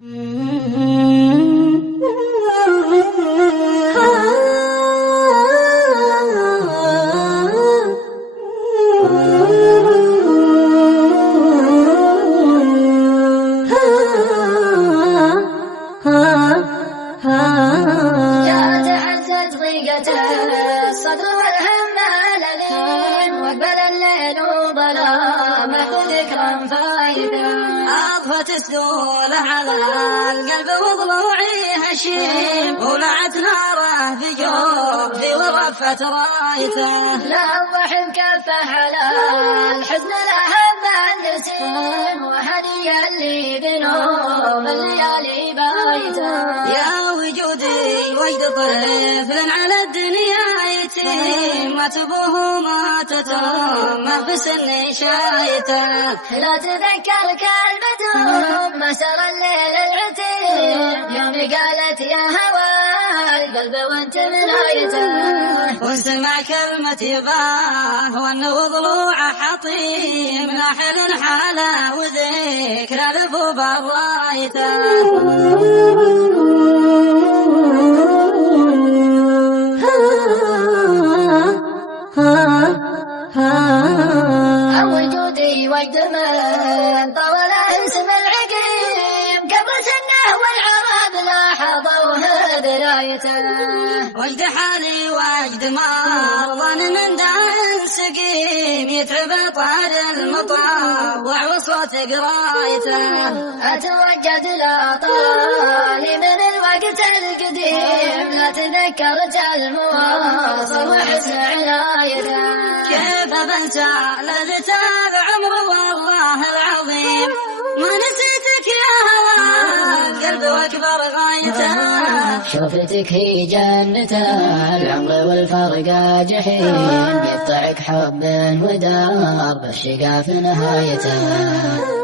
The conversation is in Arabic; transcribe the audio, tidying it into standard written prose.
جاءت حتى ضيقة الصدر والهم الأليم، واقبل الليل وظلامه ذكرى فايدة، أضفت السدول على القلب وضلوعي هشيم، ولعت ناره في جوفي ورفت رايته، لوح بكفه على الحزن الأهم النسيم، وهدي اللي بنوم الليالي بايته، يا وجودي وجد طفل على الدنيا يتيم، ما تبوه ما تتم في سن شايته، لا تذكر كلمتهم ما سر الليل العتيم، يوم قالت يا هوى القلب وانت ملايته، واسمع كلمة يباه وانه ضلوع حطيم، ناحل الحالة وذكرى ذبوب الرايته. وجودي وجد من طول اسم العقيم، قبل سنه والعرب لاحظوه درايته، وجد حالي وجد مرضى من داء سقيم، يتعب طار المطاوع وصوت قرايته، اتوجد لاطالي من الوقت القديم، لا تذكرت المواصل وحسن عنايته، كيف بنسى ليلة العمر والله العظيم، ما نسيتك يا هوى قلبي واكبر غايته، شوفتك هي جنة العمر والفرق جحيم، يقطعك حب ودار بالشقا في نهايته.